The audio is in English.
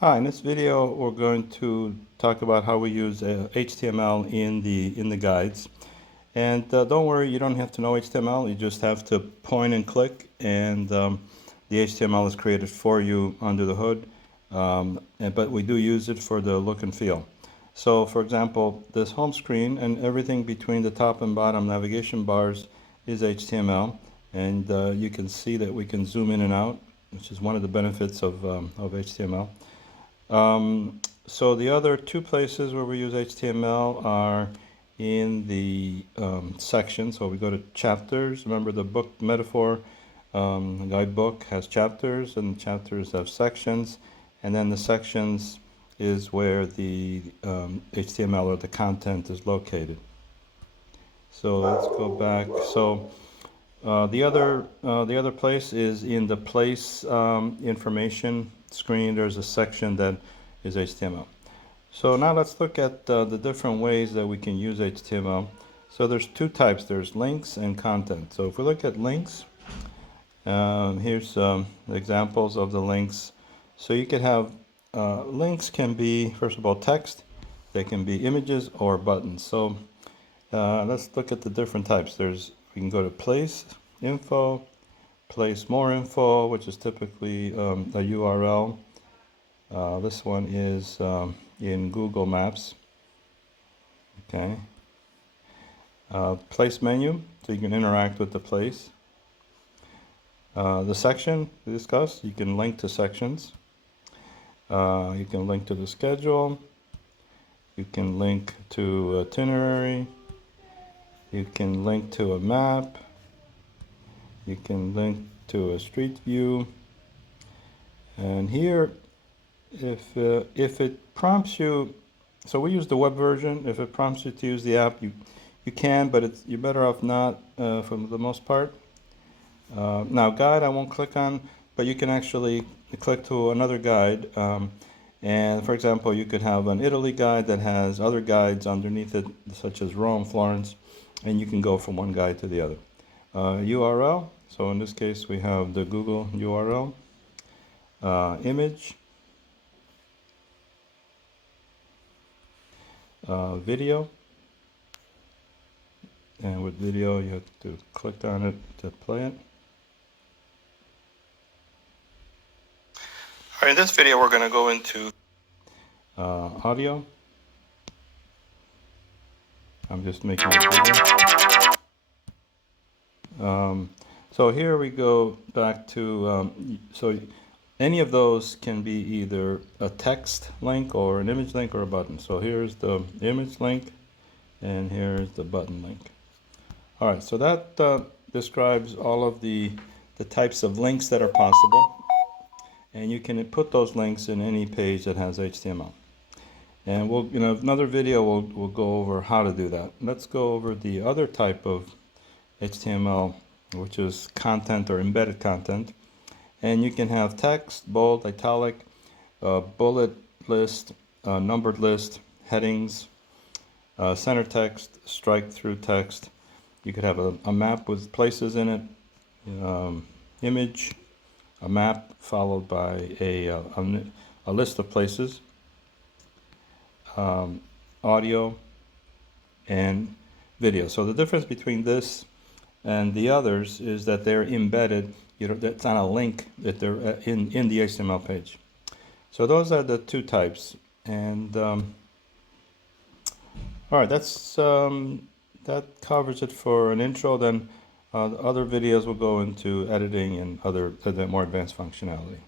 Hi, in this video we're going to talk about how we use HTML in the guides. And don't worry, you don't have to know HTML. You just have to point and click, and the HTML is created for you under the hood. But we do use it for the look and feel. So, for example, this home screen and everything between the top and bottom navigation bars is HTML, and you can see that we can zoom in and out, which is one of the benefits of HTML. So the other two places where we use HTML are in the section. So we go to chapters. Remember the book metaphor, guidebook has chapters, and chapters have sections, and then the sections is where the HTML or the content is located. So let's go back. So the other place is in the place information screen. There's a section that is HTML. So now let's look at the different ways that we can use HTML. So there's two types. There's links and content. So if we look at links, here's examples of the links. So you could have links can be, first of all, text. They can be images or buttons. So let's look at the different types. We can go to place info, place more info, which is typically a URL. This one is in Google Maps. Okay. Place menu, so you can interact with the place. The section we discussed, you can link to sections. You can link to the schedule. You can link to itinerary. You can link to a map. You can link to a street view. And here, if it prompts you, so we use the web version. If it prompts you to use the app, you can, but you're better off not for the most part. Now, guide I won't click on, but you can actually click to another guide. And for example, you could have an Italy guide that has other guides underneath it, such as Rome, Florence, and you can go from one guide to the other. URL, so in this case we have the Google URL. Image, video, and with video you have to click on it to play it. All right, in this video we're going to go into audio. I'm just making a video. So here we go back to, so any of those can be either a text link or an image link or a button. So here's the image link and here's the button link. All right, so that describes all of the types of links that are possible. And you can put those links in any page that has HTML. And we'll, another video we'll go over how to do that. Let's go over the other type of HTML, which is content or embedded content. And you can have text, bold, italic, bullet list, numbered list, headings, center text, strike through text. You could have a map with places in it, image, a map followed by a list of places, audio, and video. So the difference between this and the others is that they're embedded. That's not a link, that they're in the HTML page. So those are the two types. And all right, that covers it for an intro. Then other videos will go into editing and other more advanced functionality.